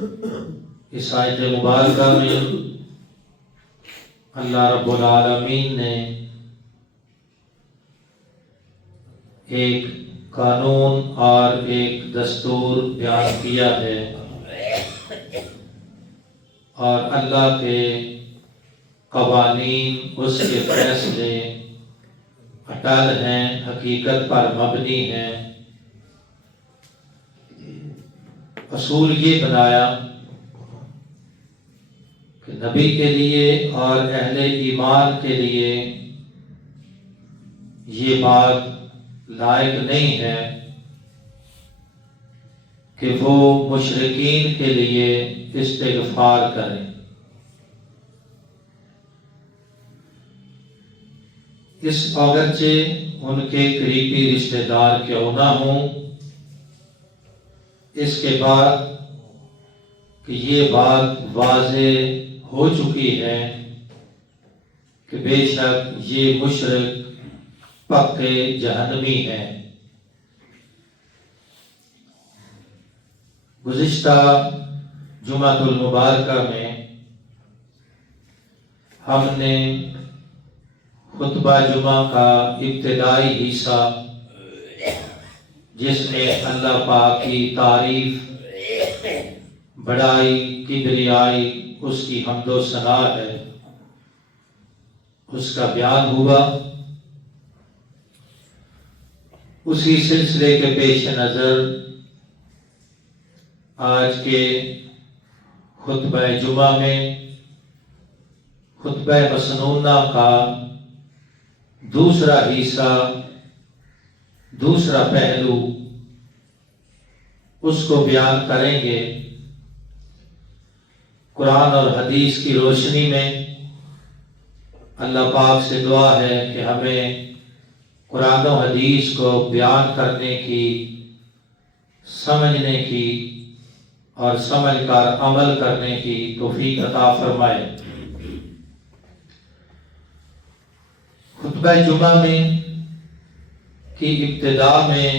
اس آیت مبارکہ میں اللہ رب العالمین نے ایک قانون اور ایک دستور بیان کیا ہے، اور اللہ کے قوانین، اس کے فیصلے اٹل ہیں، حقیقت پر مبنی ہیں۔ اصول یہ بنایا کہ نبی کے لیے اور اہل ایمان کے لیے یہ بات لائق نہیں ہے کہ وہ مشرکین کے لیے استغفار کریں۔ اس اگرچہ ان کے قریبی رشتہ دار کیوں نہ ہوں، اس کے بعد کہ یہ بات واضح ہو چکی ہے کہ بے شک یہ مشرک پکے جہنمی ہیں۔ گزشتہ جمعہ المبارکہ میں ہم نے خطبہ جمعہ کا ابتدائی حصہ، جس میں اللہ پاک کی تعریف، بڑائی، کبریائی، اس کی حمد و ثنا ہے، اس کا بیان ہوا۔ اسی سلسلے کے پیش نظر آج کے خطبہ جمعہ میں خطبہ مسنونہ کا دوسرا حصہ، دوسرا پہلو، اس کو بیان کریں گے۔ قرآن اور حدیث کی روشنی میں اللہ پاک سے دعا ہے کہ ہمیں قرآن و حدیث کو بیان کرنے کی، سمجھنے کی اور سمجھ کر عمل کرنے کی توفیق عطا فرمائے۔ خطبہ جمعہ میں کی ابتدا میں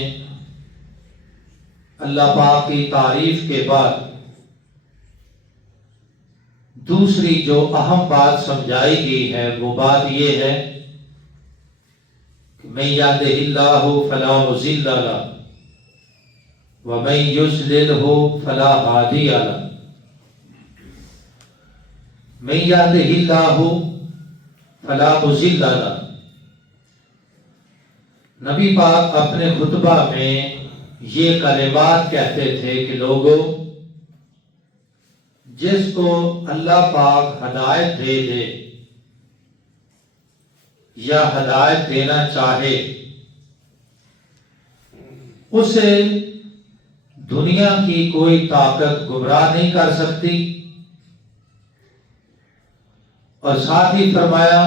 اللہ پاک کی تعریف کے بعد دوسری جو اہم بات سمجھائی گئی ہے، وہ بات یہ ہے کہ من یہدہ اللہ فلا مضل لہ ومن یضللہ فلا ہادی لہ۔ من یہدہ اللہ فلا مضل لہ۔ نبی پاک اپنے خطبہ میں یہ کلمات کہتے تھے کہ لوگوں، جس کو اللہ پاک ہدایت دے دے یا ہدایت دینا چاہے، اسے دنیا کی کوئی طاقت گمراہ نہیں کر سکتی۔ اور ساتھ ہی فرمایا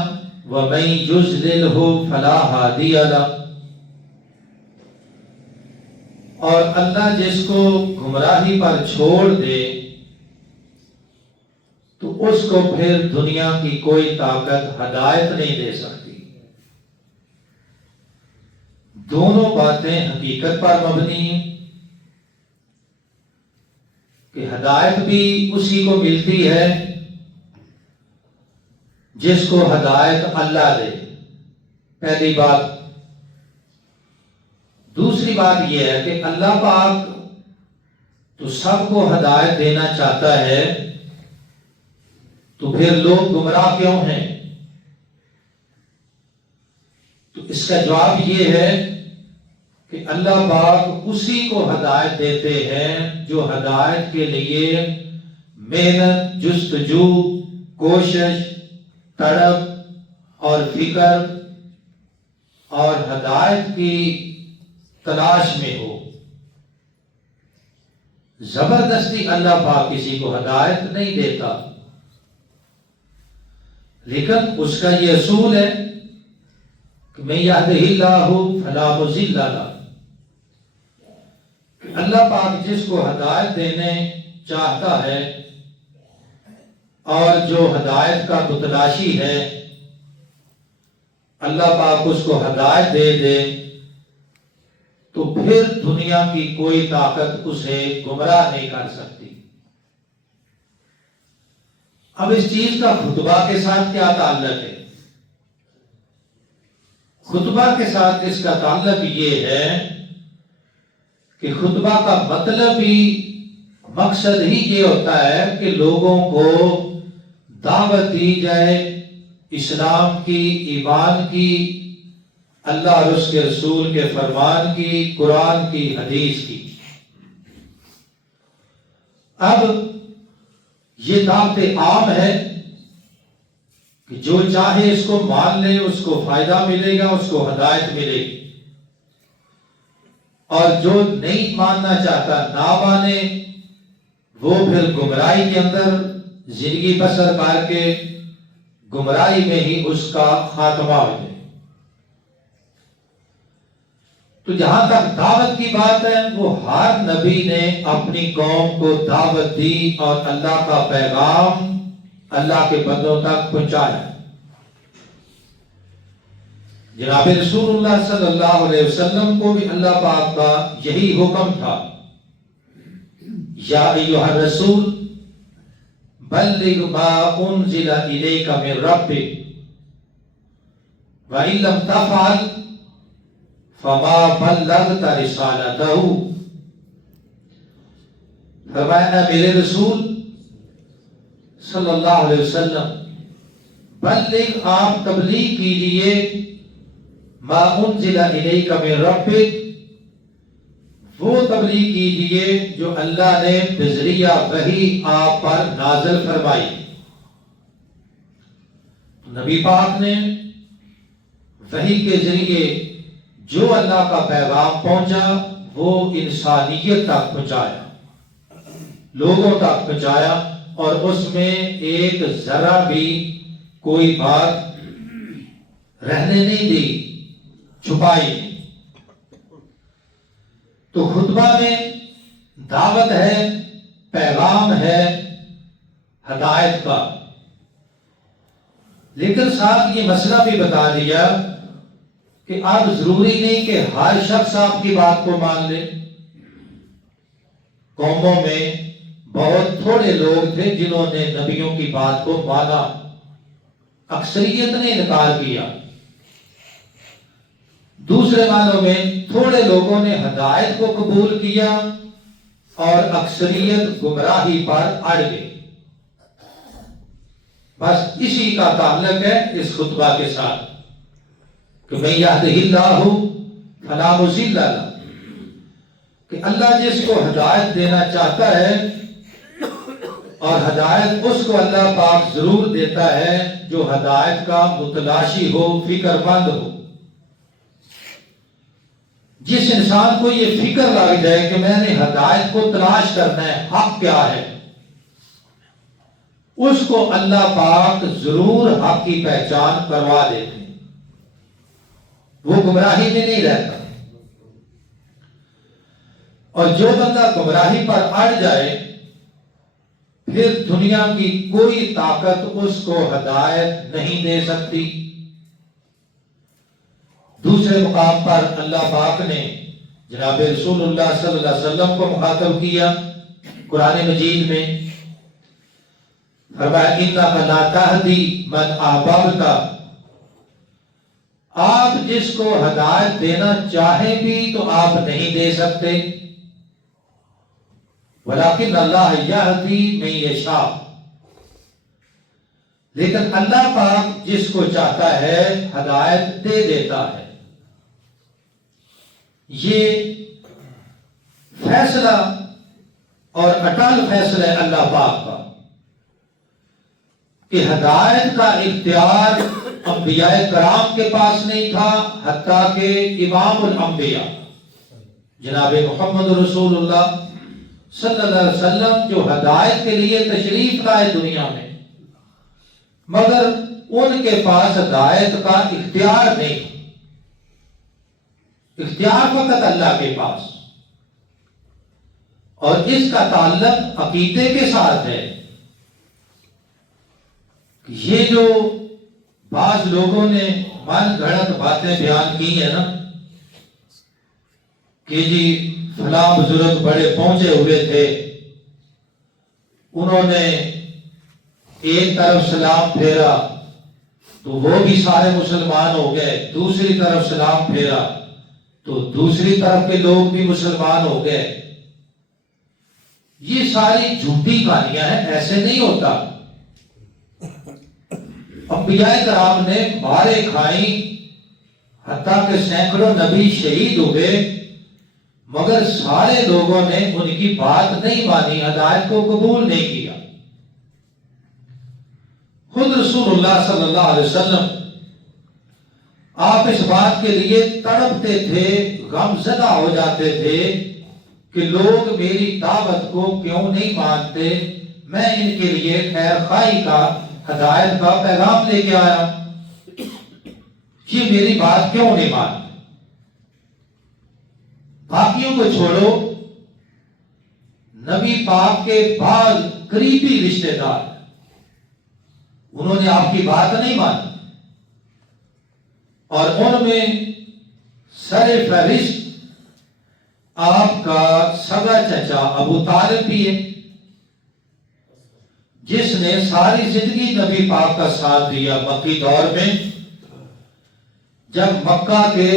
وَمَن يُضْلِلْهُ فَلَا هَادِيَ لَهُ۔ اور اللہ جس کو گمراہی پر چھوڑ دے تو اس کو پھر دنیا کی کوئی طاقت ہدایت نہیں دے سکتی۔ دونوں باتیں حقیقت پر مبنی ہیں کہ ہدایت بھی اسی کو ملتی ہے جس کو ہدایت اللہ دے، پہلی بات۔ دوسری بات یہ ہے کہ اللہ پاک تو سب کو ہدایت دینا چاہتا ہے، تو پھر لوگ گمراہ کیوں ہیں؟ تو اس کا جواب یہ ہے کہ اللہ پاک اسی کو ہدایت دیتے ہیں جو ہدایت کے لیے محنت، جستجو، کوشش، تڑپ اور فکر اور ہدایت کی تلاش میں ہو۔ زبردستی اللہ پاک کسی کو ہدایت نہیں دیتا، لیکن اس کا یہ اصول ہے کہ من یہدہ اللہ فلا مضل لہ۔ اللہ پاک جس کو ہدایت دینے چاہتا ہے اور جو ہدایت کا متلاشی ہے، اللہ پاک اس کو ہدایت دے دے تو پھر دنیا کی کوئی طاقت اسے گمراہ نہیں کر سکتی۔ اب اس چیز کا خطبہ کے ساتھ کیا تعلق ہے؟ خطبہ کے ساتھ اس کا تعلق یہ ہے کہ خطبہ کا مطلب ہی، مقصد ہی یہ ہوتا ہے کہ لوگوں کو دعوت دی جائے اسلام کی، ایمان کی، اللہ اور اس کے رسول کے فرمان کی، قرآن کی، حدیث کی۔ اب یہ دعوت عام ہے کہ جو چاہے اس کو مان لے، اس کو فائدہ ملے گا، اس کو ہدایت ملے گی، اور جو نہیں ماننا چاہتا نہ مانے، وہ پھر گمراہی کے اندر زندگی بسر کر کے گمراہی میں ہی اس کا خاتمہ ہو جائے۔ تو جہاں تک دعوت کی بات ہے، وہ ہر نبی نے اپنی قوم کو دعوت دی اور اللہ کا پیغام اللہ کے بندوں تک پہنچایا۔ جناب رسول اللہ صلی اللہ علیہ وسلم کو بھی اللہ پاک کا یہی حکم تھا، یا ایھا الرسول بلغ ما انزل الیک من ربک وان لم تفعل فما بلغت رسالتہ۔ فرمایا اے میرے رسول صلی اللہ علیہ وسلم، بلغ آپ تبلیغ کیجئے ما انزل الیک من ربک، وہ تبلیغ کیجئے جو اللہ نے بذریعہ وحی آپ پر نازل فرمائی۔ نبی پاک نے وحی کے ذریعے جو اللہ کا پیغام پہنچا وہ انسانیت تک پہنچایا، لوگوں تک پہنچایا، اور اس میں ایک ذرا بھی کوئی بات رہنے نہیں دی، چھپائی نہیں۔ تو خطبہ میں دعوت ہے، پیغام ہے ہدایت کا، لیکن ساتھ یہ مسئلہ بھی بتا دیا کہ اب ضروری نہیں کہ ہر شخص آپ کی بات کو مان لے۔ قوموں میں بہت تھوڑے لوگ تھے جنہوں نے نبیوں کی بات کو مانا، اکثریت نے انکار کیا۔ دوسرے معنوں میں تھوڑے لوگوں نے ہدایت کو قبول کیا اور اکثریت گمراہی پر اڑ گئی۔ بس اسی کا تعلق ہے اس خطبہ کے ساتھ کہ من یہدہ اللہ فلا مضل لہ، کہ اللہ جس کو ہدایت دینا چاہتا ہے، اور ہدایت اس کو اللہ پاک ضرور دیتا ہے جو ہدایت کا متلاشی ہو، فکر مند ہو۔ جس انسان کو یہ فکر لگ جائے کہ میں نے ہدایت کو تلاش کرنا ہے، حق کیا ہے، اس کو اللہ پاک ضرور حق کی پہچان کروا دیتے ہیں، وہ گمراہی میں نہیں رہتا۔ اور جو بندہ گمراہی پر اڑ جائے، پھر دنیا کی کوئی طاقت اس کو ہدایت نہیں دے سکتی۔ دوسرے مقام پر اللہ پاک نے جناب رسول اللہ صلی اللہ علیہ وسلم کو مخاطب کیا قرآن مجید میں، فرمایا انک لا تہدی من احببت، آپ جس کو ہدایت دینا چاہیں بھی تو آپ نہیں دے سکتے، ولیکن اللہ یہدی من یشاء، لیکن اللہ پاک جس کو چاہتا ہے ہدایت دے دیتا ہے۔ یہ فیصلہ اور اٹل فیصلہ ہے اللہ پاک کا کہ ہدایت کا اختیار انبیاء کرام کے پاس نہیں تھا، حتیٰ کہ امام الانبیاء جناب محمد رسول اللہ صلی اللہ علیہ وسلم جو ہدایت کے لیے تشریف لائے دنیا میں، مگر ان کے پاس ہدایت کا اختیار نہیں، اختیار فقط اللہ کے پاس۔ اور اس کا تعلق عقیدے کے ساتھ ہے۔ یہ جو بعض لوگوں نے من گھڑت باتیں بیان کی ہیں نا کہ جی فلاں بزرگ بڑے پہنچے ہوئے تھے، انہوں نے ایک طرف سلام پھیرا تو وہ بھی سارے مسلمان ہو گئے، دوسری طرف سلام پھیرا تو دوسری طرف کے لوگ بھی مسلمان ہو گئے۔ یہ ساری جھوٹی کہانیاں ہیں، ایسے نہیں ہوتا۔ انبیاء کرام نے مارے کھائیں، حتیٰ کہ سینکڑوں نبی شہید ہوئے، مگر سارے لوگوں نے ان کی بات نہیں مانی، ہدایت کو قبول نہیں کیا۔ خود رسول اللہ صلی اللہ علیہ وسلم آپ اس بات کے لیے تڑپتے تھے، غم زدہ ہو جاتے تھے کہ لوگ میری دعوت کو کیوں نہیں مانتے، میں ان کے لیے خیر خواہی کا، ہدایت کا پیغام لے کے آیا، یہ میری بات کیوں نہیں مانتے۔ باقیوں کو چھوڑو، نبی پاک کے بعض قریبی رشتہ دار انہوں نے آپ کی بات نہیں مانی، اور ان میں سر فہرست آپ کا سگا چچا ابو طالب بھی ہے، جس نے ساری زندگی نبی پاک کا ساتھ دیا۔ مکی دور میں جب مکہ کے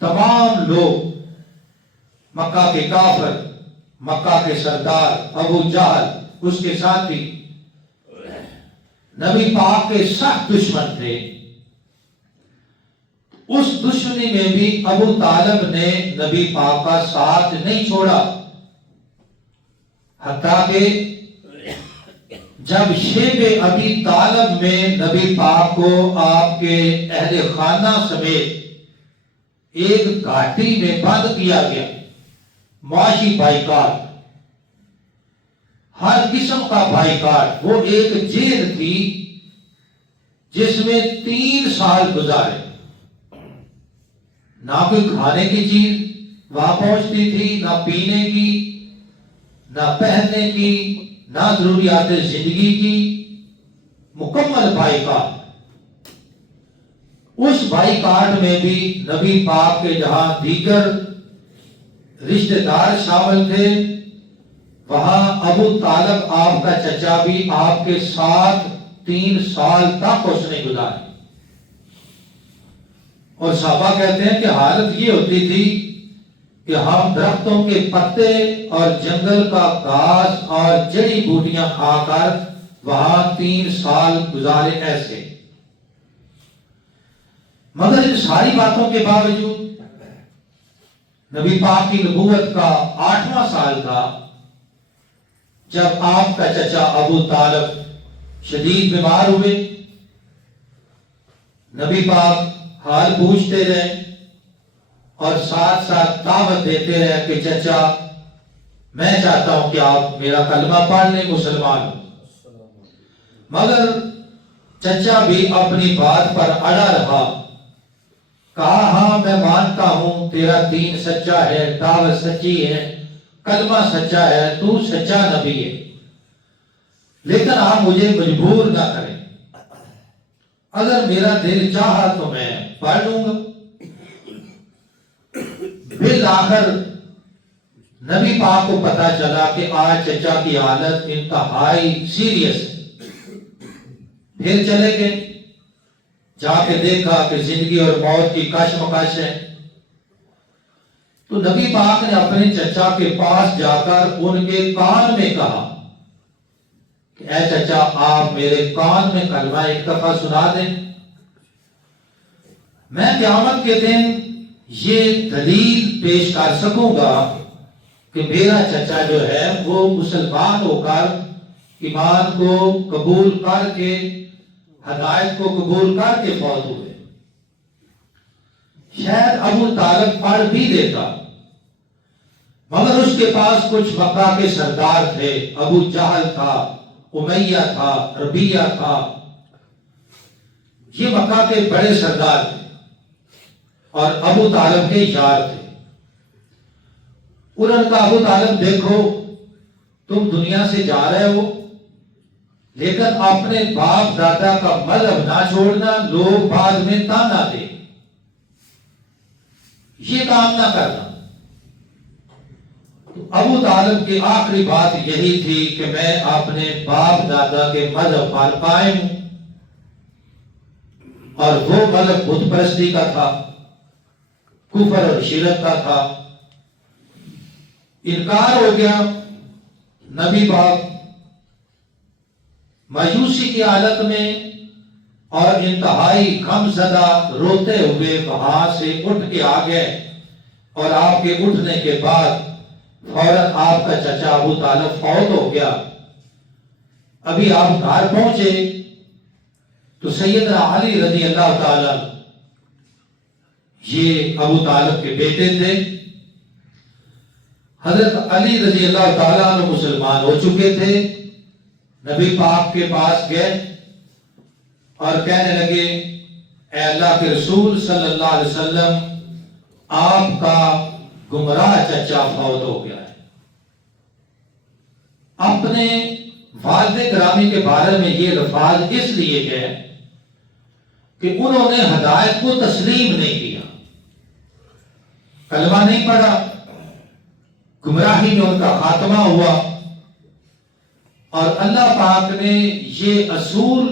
تمام لوگ، مکہ کے کافر، مکہ کے سردار ابو جہل، اس کے ساتھی نبی پاک کے سخت دشمن تھے، اس دشمنی میں بھی ابو طالب نے نبی پاک کا ساتھ نہیں چھوڑا، حتیٰ کہ جب شیب ابی طالب میں نبی پاک کو آپ کے اہل خانہ سمیت ایک گھاٹی میں بند کیا گیا، معاشی بائیکاٹ، ہر قسم کا بائیکاٹ۔ وہ ایک جیل تھی جس میں 3 سال گزارے، نہ کوئی کھانے کی چیز وہاں پہنچتی تھی، نہ پینے کی، نہ پہننے کی، نہ ضروریات زندگی کی، مکمل بائیکاٹ۔ اس بائیکاٹ میں بھی نبی پاک کے جہاں دیگر رشتہ دار شامل تھے، وہاں ابو طالب آپ کا چچا بھی آپ کے ساتھ 3 سال تک اس نے گزارے۔ اور صحابہ کہتے ہیں کہ حالت یہ ہوتی تھی کہ ہم درختوں کے پتے اور جنگل کا گھاس اور جڑی بوٹیاں کھا کر وہاں 3 سال گزارے ایسے۔ مگر ان ساری باتوں کے باوجود نبی پاک کی نبوت کا 8واں سال تھا جب آپ کا چچا ابو طالب شدید بیمار ہوئے۔ نبی پاک حال پوچھتے رہے اور ساتھ ساتھ دعوت دیتے رہے کہ چچا میں چاہتا ہوں کہ آپ میرا کلمہ پڑھ لیں، مسلمان ہوں۔ مگر چچا بھی اپنی بات پر اڑا رہا، کہا ہاں میں مانتا ہوں تیرا دین سچا ہے، دعوت سچی ہے، کلمہ سچا ہے، تو سچا نبی ہے، لیکن آپ مجھے مجبور نہ کریں، اگر میرا دل چاہا تو میں پڑھ لوں گا۔ بالآخر نبی پاک کو پتا چلا کہ آج چچا کی حالت انتہائی سیریس ہے۔ پھر چلے گئے، جا کے دیکھا کہ زندگی اور موت کی کشمکش ہے، تو نبی پاک نے اپنے چچا کے پاس جا کر ان کے کان میں کہا کہ اے چچا آپ میرے کان میں کلمہ ایک دفعہ سنا دیں، میں قیامت کے دن یہ دلیل پیش کر سکوں گا کہ میرا چچا جو ہے وہ مسلمان ہو کر ایمان کو قبول کر کے، ہدایت کو قبول کر کے فوت ہوئے۔ شاید ابو طالب پڑھ بھی دیتا، مگر اس کے پاس کچھ مکہ کے سردار تھے، ابو جہل تھا، امیہ تھا، ربیہ تھا، یہ مکہ کے بڑے سردار تھے اور ابو طالب کے یار تھے۔ انہوں نے کہا ابو طالب دیکھو تم دنیا سے جا رہے ہو، لیکن اپنے باپ دادا کا مذہب نہ چھوڑنا، لوگ بعد میں تانا دے، یہ کام نہ کرنا۔ تو ابو طالب کی آخری بات یہی تھی کہ میں اپنے باپ دادا کے مذہب پر قائم ہوں، اور وہ مذہب بت پرستی کا تھا، کفر اور شرک کا تھا۔ انکار ہو گیا۔ نبی پاک مایوسی کی حالت میں اور انتہائی غم زدہ روتے ہوئے وہاں سے اٹھ کے آ گئے، اور آپ کے اٹھنے کے بعد فوراً آپ کا چچا ابو طالب فوت ہو گیا۔ ابھی آپ گھر پہنچے تو سیدنا علی رضی اللہ تعالی، یہ ابو طالب کے بیٹے تھے، حضرت علی رضی اللہ تعالیٰ عنہ مسلمان ہو چکے تھے، نبی پاک کے پاس گئے اور کہنے لگے اے اللہ کے رسول صلی اللہ علیہ وسلم، آپ کا گمراہ چچا فوت ہو گیا ہے۔ اپنے والد گرامی کے بارے میں یہ الفاظ اس لیے گئے کہ انہوں نے ہدایت کو تسلیم نہیں کیا، کلمہ نہیں پڑھا، گمراہی میں ان کا خاتمہ ہوا۔ اور اللہ پاک نے یہ اصول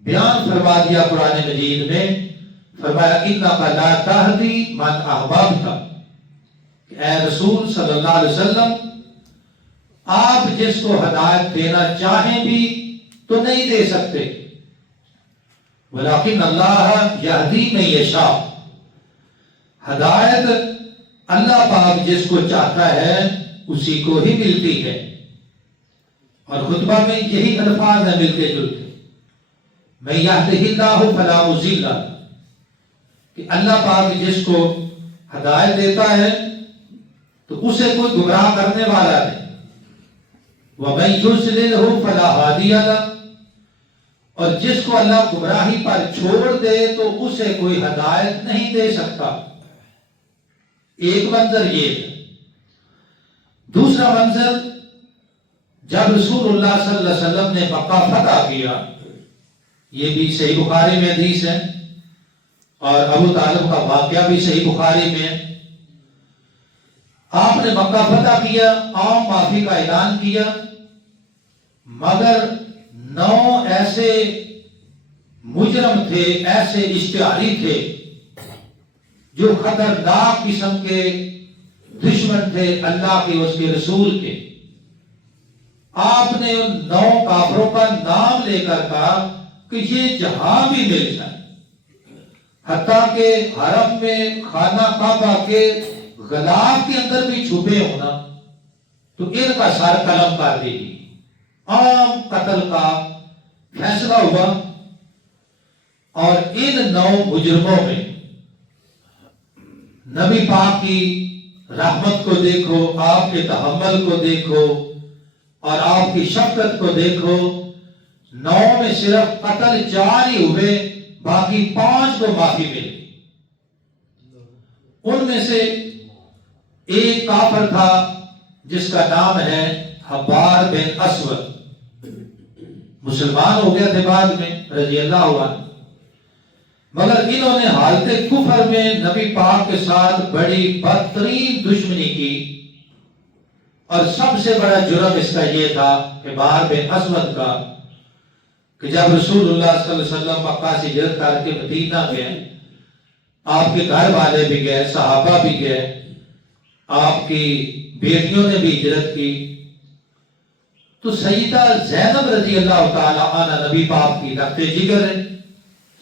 بیان فرما دیا قرآن مجید میں، فرمایا اِنَّكَ لَا تَهْدِي مَنْ أَحْبَبْتَ، کہ اے رسول صلی اللہ علیہ وسلم، آپ جس کو ہدایت دینا چاہیں بھی تو نہیں دے سکتے، وَلَكِنَّ اللَّهَ يَهْدِي مَن يَشَاءُ، ہدایت اللہ پاک جس کو چاہتا ہے اسی کو ہی ملتی ہے۔ اور خطبہ میں یہی الفاظ ہیں ملتے جلتے، مَن يَهْدِهِ اللَّهُ فَلَا مُضِلَّ لَهُ، کہ اللہ پاک جس کو ہدایت دیتا ہے تو اسے کوئی گمراہ کرنے والا نہیں، وَمَن يُضْلِلْهُ فَلَا هَادِيَ لَهُ، اور جس کو اللہ گمراہی پر چھوڑ دے تو اسے کوئی ہدایت نہیں دے سکتا۔ ایک منظر یہ ہے۔ دوسرا منظر، جب رسول اللہ صلی اللہ علیہ وسلم نے مکہ فتح کیا، یہ بھی صحیح بخاری میں حدیث ہے، اور ابو طالب کا واقعہ بھی صحیح بخاری میں ہے۔ آپ نے مکہ فتح کیا، عام معافی کا اعلان کیا، مگر 9 ایسے مجرم تھے، ایسے اشتہاری تھے جو خطرناک قسم کے دشمن تھے اللہ کے اس کے رسول کے۔ آپ نے ان 9 کافروں کا نام لے کر کہا کہ یہ جہاں بھی مل جائے، حتیٰ کہ حرم میں خانہ کعبہ کے غلاف کے اندر بھی چھپے ہونا تو ان کا سر قلم کر دے گی۔ عام قتل کا فیصلہ ہوا، اور ان 9 مجرموں میں نبی پاک کی رحمت کو دیکھو، آپ کے تحمل کو دیکھو، اور آپ کی شفقت کو دیکھو۔ 9 میں صرف قتل 4 ہی ہوئے، باقی 5 کو معافی ملی۔ ان میں سے ایک کافر تھا جس کا نام ہے حبار بن اسود، مسلمان ہو گیا تھے بعد میں رضی اللہ عنہ، مگر انہوں نے حالت کفر میں نبی پاک کے ساتھ بڑی بدترین دشمنی کی، اور سب سے بڑا جرم اس کا یہ تھا کہ حبار بن اسود کا، کہ جب رسول اللہ صلی اللہ علیہ وسلم مکہ سے ہجرت کر کے مدینہ گئے، آپ کے گھر والے بھی گئے، صحابہ بھی گئے، آپ کی بیٹیوں نے بھی ہجرت کی، تو سیدہ زینب رضی اللہ تعالی عنہ نبی پاک کی رخت جگر ہے،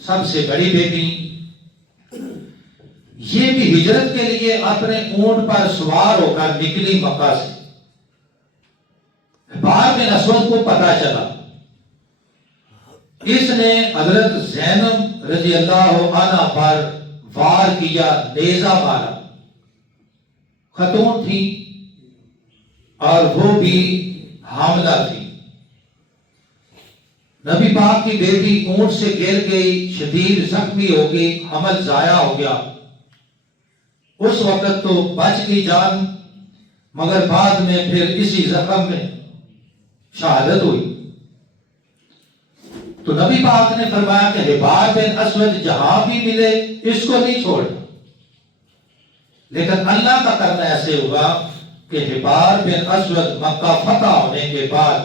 سب سے بڑی بیٹی، یہ بھی ہجرت کے لیے اپنے اونٹ پر سوار ہو کر نکلی مکہ سے۔ حبار بن اسود کو پتہ چلا، اس نے حضرت زینب رضی اللہ عنہ پر وار کیا، نیزہ مارا۔ خاتون تھی اور وہ بھی حاملہ تھی۔ نبی پاک کی بیٹی اونٹ سے گر گئی، شدید زخمی ہو گئی، حمل ضائع ہو گیا۔ اس وقت تو بچ گئی جان، مگر بعد میں پھر اسی زخم میں شہادت ہوئی۔ تو نبی پاک نے فرمایا کہ حبار بن اسود جہاں بھی ملے اس کو نہیں چھوڑنا، لیکن اللہ کا کرنا ایسے ہوا کہ حبار بن اسود مکہ فتح ہونے کے بعد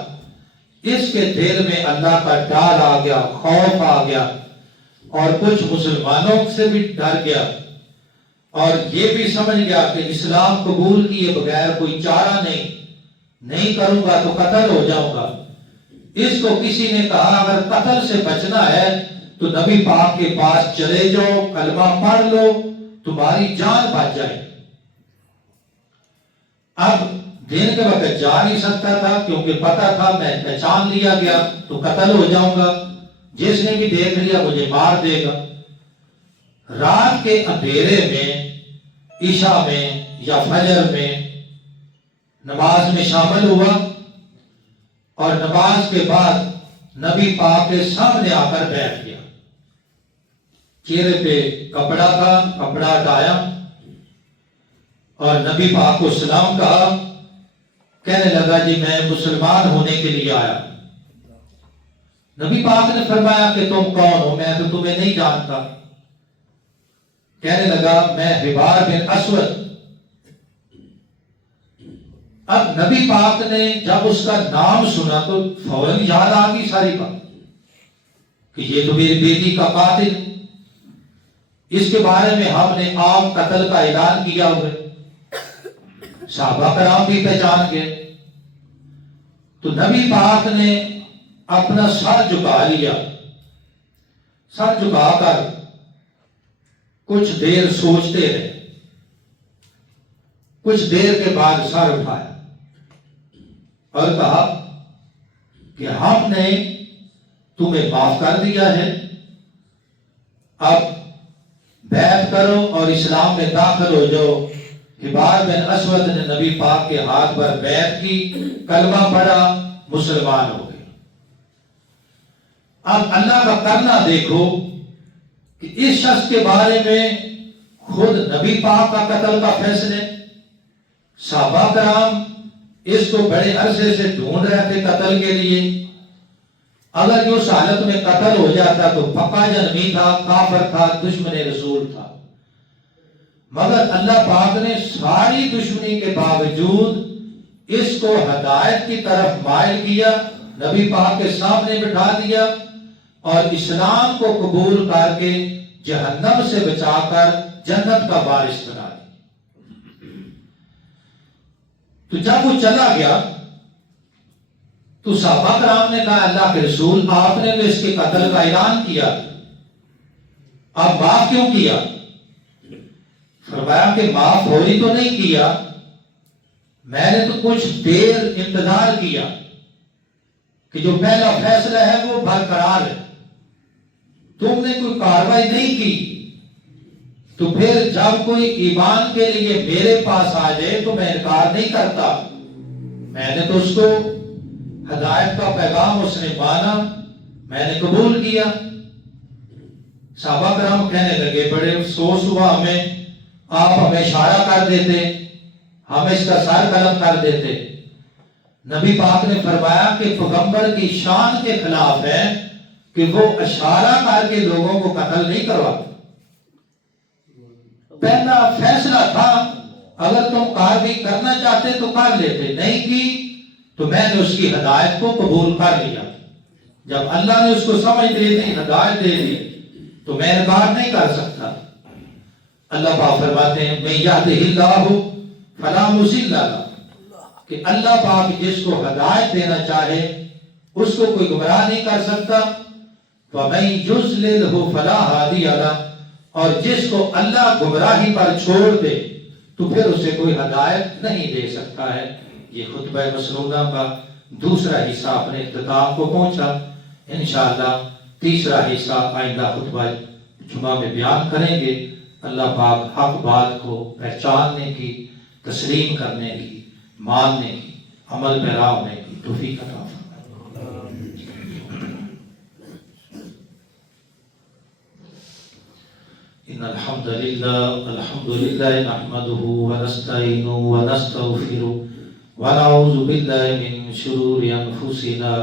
اس کے دل میں اللہ کا ڈر آ گیا، خوف آ گیا، اور کچھ مسلمانوں سے بھی ڈر گیا، اور یہ بھی سمجھ گیا کہ اسلام قبول کیے بغیر کوئی چارہ نہیں کروں گا تو قتل ہو جاؤں گا۔ اس کو کسی نے کہا اگر قتل سے بچنا ہے تو نبی پاک کے پاس چلے جاؤ، کلمہ پڑھ لو، تمہاری جان بچ جائے۔ اب دن کے وقت جا نہیں سکتا تھا کیونکہ پتا تھا میں پہچان لیا گیا تو قتل ہو جاؤں گا، جس نے بھی دیکھ لیا مجھے مار دے گا۔ رات کے اندھیرے میں عشاء میں یا فجر میں نماز میں شامل ہوا، اور نماز کے بعد نبی پاک کے سامنے آ کر بیٹھ گیا۔ چہرے پہ کپڑا تھا، کپڑا ہٹایا اور نبی پاک کو سلام کہا۔ کہنے لگا جی میں مسلمان ہونے کے لیے آیا۔ نبی پاک نے فرمایا کہ تم کون ہو؟ میں تو تمہیں نہیں جانتا۔ کہنے لگا میں حبار بن اسود۔ اب نبی پاک نے جب اس کا نام سنا تو فوراً یاد آ گئی ساری بات کہ یہ تو میری بیٹی کا قاتل، اس کے بارے میں ہم نے عام قتل کا اعلان کیا ہوئے، صحابہ کرام بھی پہچان گئے۔ تو نبی پاک نے اپنا سر جھکا لیا، سر جھکا کر کچھ دیر سوچتے رہے، کچھ دیر کے بعد سر اٹھایا اور کہا کہ ہم نے تمہیں معاف کر دیا ہے، اب بیعت کرو اور اسلام میں داخل ہو جاؤ۔ حبار بن اسود نے نبی پاک کے ہاتھ پر بیعت کی، کلمہ پڑھا، مسلمان ہو گئے۔ اب اللہ کا کرنا دیکھو کہ اس شخص کے بارے میں خود نبی پاک کا قتل کا فیصلے، صحابہ کرام اس کو بڑے عرصے سے ڈھونڈ رہے تھے قتل کے لیے۔ اگر یہ اس حالت میں قتل ہو جاتا تو پکا جنمی تھا، کافر تھا، دشمن رسول تھا، مگر اللہ پاک نے ساری دشمنی کے باوجود اس کو ہدایت کی طرف مائل کیا، نبی پاک کے سامنے بٹھا دیا اور اسلام کو قبول کر کے جہنم سے بچا کر جنت کا وارث بنا دیا۔ تو جب وہ چلا گیا تو صحابہ کرام نے کہا اللہ کے رسول آپ نے تو اس کے قتل کا اعلان کیا، آپ معاف کیوں کیا؟ فرمایا کہ معاف فوری تو نہیں کیا، میں نے تو کچھ دیر انتظار کیا کہ جو پہلا فیصلہ ہے وہ برقرار ہے، تم نے کوئی کارروائی نہیں کی، تو پھر جب کوئی ایمان کے لیے میرے پاس آ جائے تو میں انکار نہیں کرتا۔ میں نے تو اس کو ہدایت کا پیغام اس نے مانا، میں نے قبول کیا۔ صحابہ کرام کہنے لگے بڑے افسوس ہوا ہمیں، آپ ہمیں اشارہ کر دیتے، ہم اس کا سر قلم کر دیتے۔ نبی پاک نے فرمایا کہ پیغمبر کی شان کے خلاف ہے کہ وہ اشارہ کر کے لوگوں کو قتل نہیں کرواتا۔ پہلا فیصلہ تھا، اگر تم کارروائی کرنا چاہتے تو کر لیتے، نہیں کی تو میں نے اس کی ہدایت کو قبول کر لیا۔ جب اللہ نے اس کو سمجھ دے دی، ہدایت دے دی، تو میں انکار نہیں کر سکتا۔ اللہ پاک فرماتے ہیں من یہدہ اللہ فلا مضل لہ، کہ اللہ پاک جس کو ہدایت دینا چاہے اس کو کوئی گمراہ نہیں کر سکتا۔ وَمَن یضللہ فلا ہادی لہ، اور جس کو اللہ گمراہی پر چھوڑ دے تو پھر اسے کوئی ہدایت نہیں دے سکتا ہے۔ یہ خطبہ مسنونہ کا دوسرا حصہ اپنے اختتام کو پہنچا۔ انشاءاللہ تیسرا حصہ آئندہ خطبہ جمعہ میں بیان کریں گے۔ اللہ پاک حق بات کو پہچاننے کی، تسلیم کرنے کی، ماننے کی، عمل پیرا ہونے کی توفیق عطا فرمائے۔ ان الحمد للہ نحمده ونستعینه ونستغفره ونعوذ باللہ من شرور انفسنا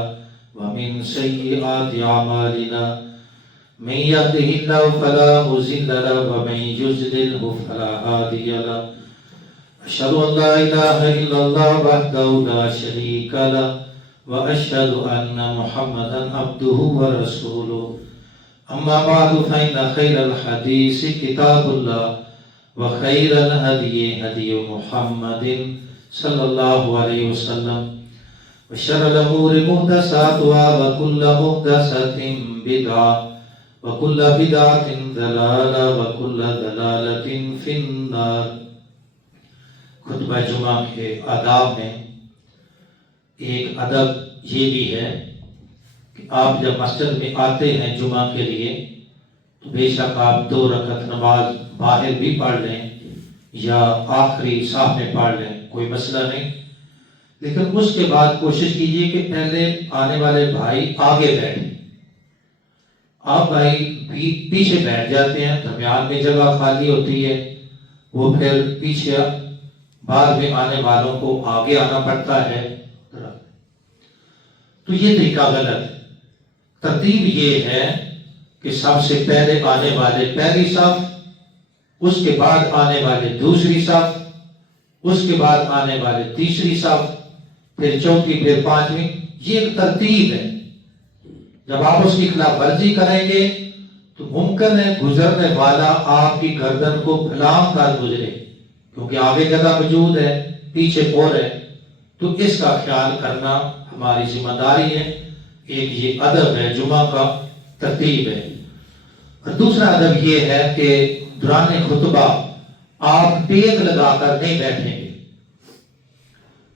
ومن سیئات اعمالنا، من يهده الله فلا مضل له ومن يضلل فلا هادي له، أشهد أن لا إله إلا الله وحده لا شريك له وأشهد أن محمدا عبده ورسوله أما بعد فإن خير الحديث كتاب الله وخير الهدي هدي محمد صلى الله عليه وسلم وشر الأمور محدثاتها وكل محدثة بدعة وكل بدعة ضلالة وكل ضلالة في النار. خطبہ جمعہ کے آداب میں ایک ادب یہ بھی ہے کہ آپ جب مسجد میں آتے ہیں جمعہ کے لیے تو بے شک آپ 2 رکعت نماز باہر بھی پڑھ لیں یا آخری صف میں پڑھ لیں، کوئی مسئلہ نہیں، لیکن اس کے بعد کوشش کیجئے کہ پہلے آنے والے بھائی آگے بیٹھیں. آپ بھائی پیچھے بیٹھ جاتے ہیں، درمیان میں جگہ خالی ہوتی ہے، وہ پھر پیچھے بعد میں آنے والوں کو آگے آنا پڑتا ہے، تو یہ طریقہ غلط ہے. ترتیب یہ ہے کہ سب سے پہلے آنے والے پہلی صف، اس کے بعد آنے والے دوسری صف، اس کے بعد آنے والے تیسری صف، پھر چوتھی، پھر پانچویں. یہ ایک ترتیب ہے. جب آپ اس کی خلاف ورزی کریں گے تو ممکن ہے گزرنے والا آپ کی گردن کو پھلانگ کر گزرے، کیونکہ آگے جگہ موجود ہے، پیچھے اور ہے. تو اس کا خیال کرنا ہماری ذمہ داری ہے. ایک یہ ادب ہے، جمعہ کا ترتیب ہے. اور دوسرا ادب یہ ہے کہ دوران خطبہ آپ ٹیک لگا کر نہیں بیٹھیں گے.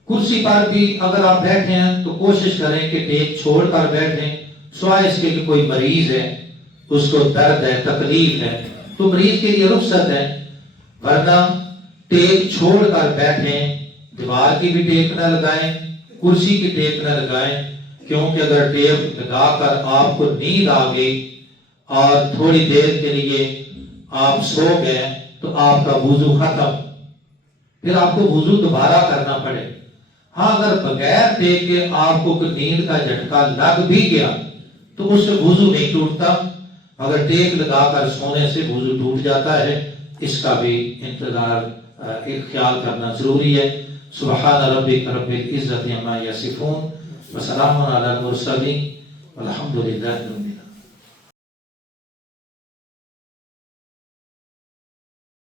کرسی پر بھی اگر آپ بیٹھے ہیں تو کوشش کریں کہ ٹیک چھوڑ کر بیٹھیں، سوائے اس کے کہ کوئی مریض ہے، اس کو درد ہے، تکلیف ہے، تو مریض کے لیے رخصت ہے، ورنہ ٹیک چھوڑ کر بیٹھیں. دیوار کی بھی ٹیک نہ لگائیں، کرسی کی ٹیک نہ لگائیں، کیونکہ اگر ٹیک لگا کر آپ کو نیند آ گئی اور تھوڑی دیر کے لیے آپ سو گئے تو آپ کا وضو ختم، پھر آپ کو وضو دوبارہ کرنا پڑے. ہاں اگر بغیر ٹیک کے آپ کو کوئی نیند کا جھٹکا لگ بھی گیا تو اس سے وضو نہیں ٹوٹتا، اگر ٹیک لگا کر سونے سے وضو ٹوٹ جاتا ہے. اس کا بھی انتظار خیال کرنا ضروری ہے. سبحان ربک رب العزت عما یصفون وسلام علی المرسلین والحمد للہ.